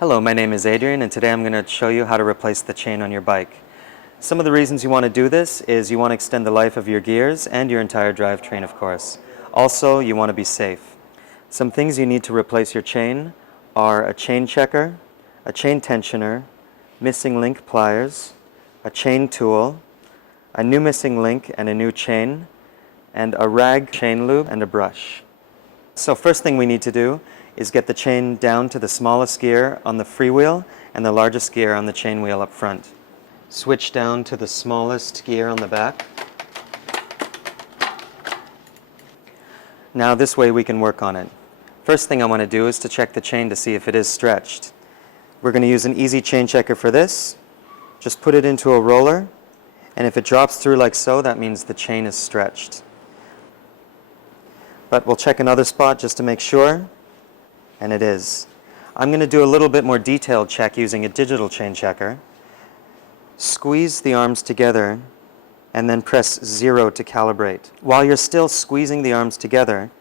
Hello, my name is Adrian, and today I'm going to show you how to replace the chain on your bike. Some of the reasons you want to do this is you want to extend the life of your gears and your entire drivetrain, of course. Also, you want to be safe. Some things you need to replace your chain are a chain checker, a chain tensioner, missing link pliers, a chain tool, a new missing link and a new chain, and a rag chain lube and a brush. So first thing we need to do is get the chain down to the smallest gear on the freewheel and the largest gear on the chain wheel up front. Switch down to the smallest gear on the back. Now this way we can work on it. First thing I want to do is to check the chain to see if it is stretched. We're going to use an easy chain checker for this. Just put it into a roller, and if it drops through like so, that means the chain is stretched. But we'll check another spot just to make sure, and it is. I'm going to do a little bit more detailed check using a digital chain checker. Squeeze the arms together and then press 0 to calibrate. While you're still squeezing the arms together,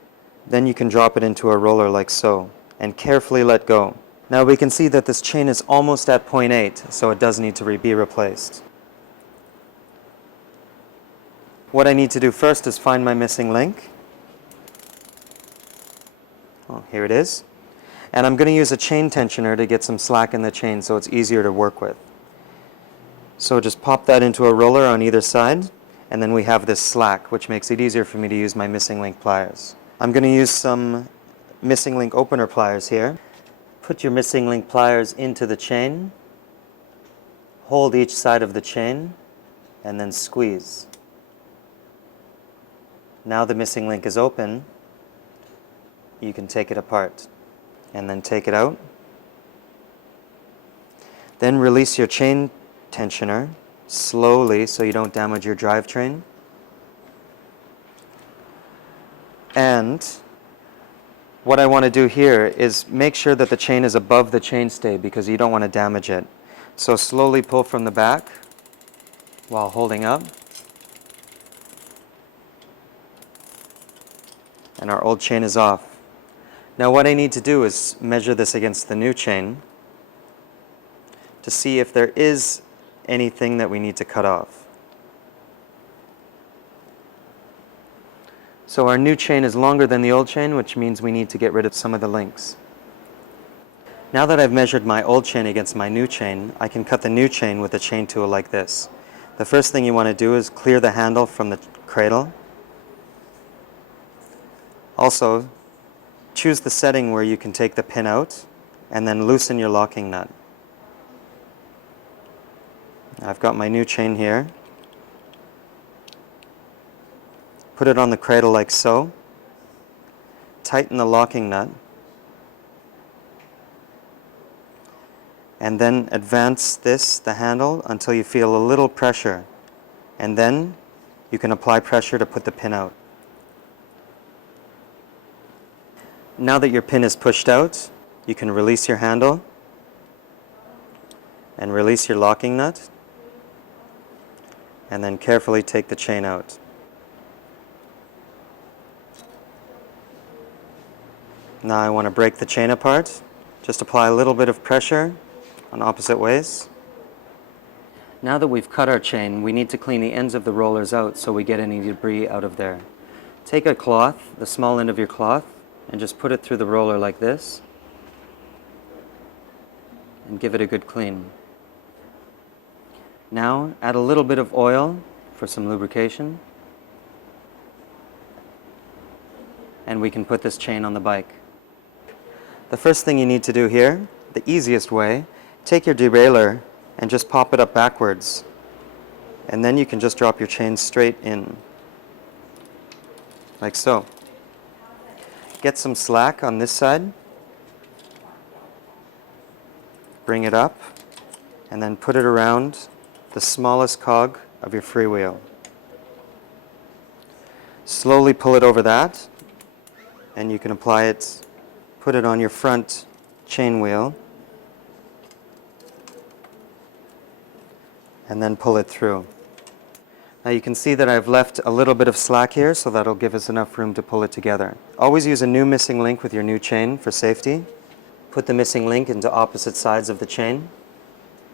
then you can drop it into a roller like so and carefully let go. Now we can see that this chain is almost at 0.8, so it does need to be replaced. What I need to do first is find my missing link. Oh, here it is. And I'm going to use a chain tensioner to get some slack in the chain so it's easier to work with. So just pop that into a roller on either side, and then we have this slack, which makes it easier for me to use my missing link pliers. I'm going to use some missing link opener pliers here. Put your missing link pliers into the chain, hold each side of the chain, and then squeeze. Now the missing link is open. You can take it apart and then take it out. Then release your chain tensioner slowly so you don't damage your drivetrain. And what I want to do here is make sure that the chain is above the chainstay because you don't want to damage it. So slowly pull from the back while holding up. And our old chain is off. Now what I need to do is measure this against the new chain to see if there is anything that we need to cut off. So our new chain is longer than the old chain, which means we need to get rid of some of the links. Now that I've measured my old chain against my new chain, I can cut the new chain with a chain tool like this. The first thing you want to do is clear the handle from the cradle. Also, choose the setting where you can take the pin out and then loosen your locking nut. I've got my new chain here. Put it on the cradle like so. Tighten the locking nut. And then advance the handle, until you feel a little pressure. And then you can apply pressure to put the pin out. Now that your pin is pushed out, you can release your handle and release your locking nut, and then carefully take the chain out. Now I want to break the chain apart. Just apply a little bit of pressure on opposite ways. Now that we've cut our chain, we need to clean the ends of the rollers out so we get any debris out of there. Take a cloth, the small end of your cloth, and just put it through the roller like this and give it a good clean. Now add a little bit of oil for some lubrication, and we can put this chain on the bike. The first thing you need to do here, the easiest way, take your derailleur and just pop it up backwards, and then you can just drop your chain straight in like so. Get some slack on this side, bring it up, and then put it around the smallest cog of your freewheel. Slowly pull it over that, and you can apply it, put it on your front chain wheel, and then pull it through. Now you can see that I've left a little bit of slack here, so that'll give us enough room to pull it together. Always use a new missing link with your new chain for safety. Put the missing link into opposite sides of the chain,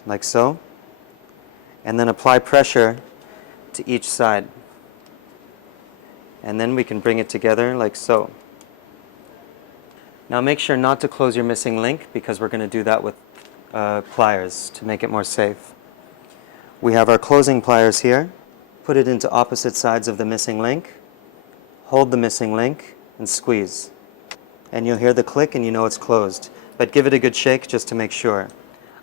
like so, and then apply pressure to each side. And then we can bring it together like so. Now make sure not to close your missing link because we're going to do that with pliers to make it more safe. We have our closing pliers here. Put it into opposite sides of the missing link. Hold the missing link and squeeze. And you'll hear the click and you know it's closed. But give it a good shake just to make sure.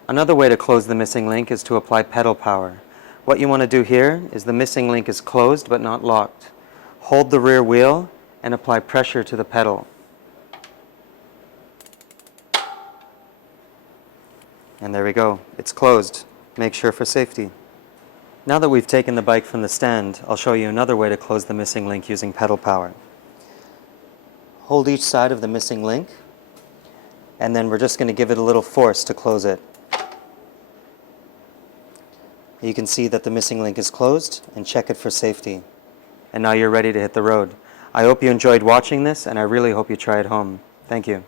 Another way to close the missing link is to apply pedal power. What you want to do here is the missing link is closed but not locked. Hold the rear wheel and apply pressure to the pedal. And there we go. It's closed. Make sure for safety. Now that we've taken the bike from the stand, I'll show you another way to close the missing link using pedal power. Hold each side of the missing link, and then we're just going to give it a little force to close it. You can see that the missing link is closed, and check it for safety. And now you're ready to hit the road. I hope you enjoyed watching this, and I really hope you try it home. Thank you.